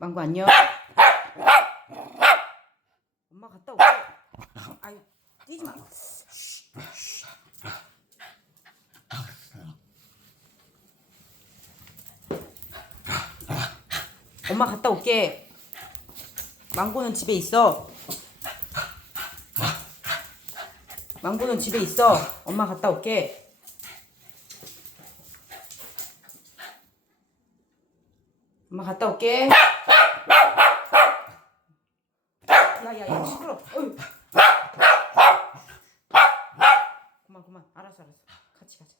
망고 안녕. 엄마 갔다 올게. 아유, 뛰지 마. 엄마 갔다 올게. 망고는 집에 있어. 망고는 집에 있어. 엄마 갔다 올게. 엄마 갔다 올게. 야야야 시끄러. 어휴. 그만 알았어. 같이 가자.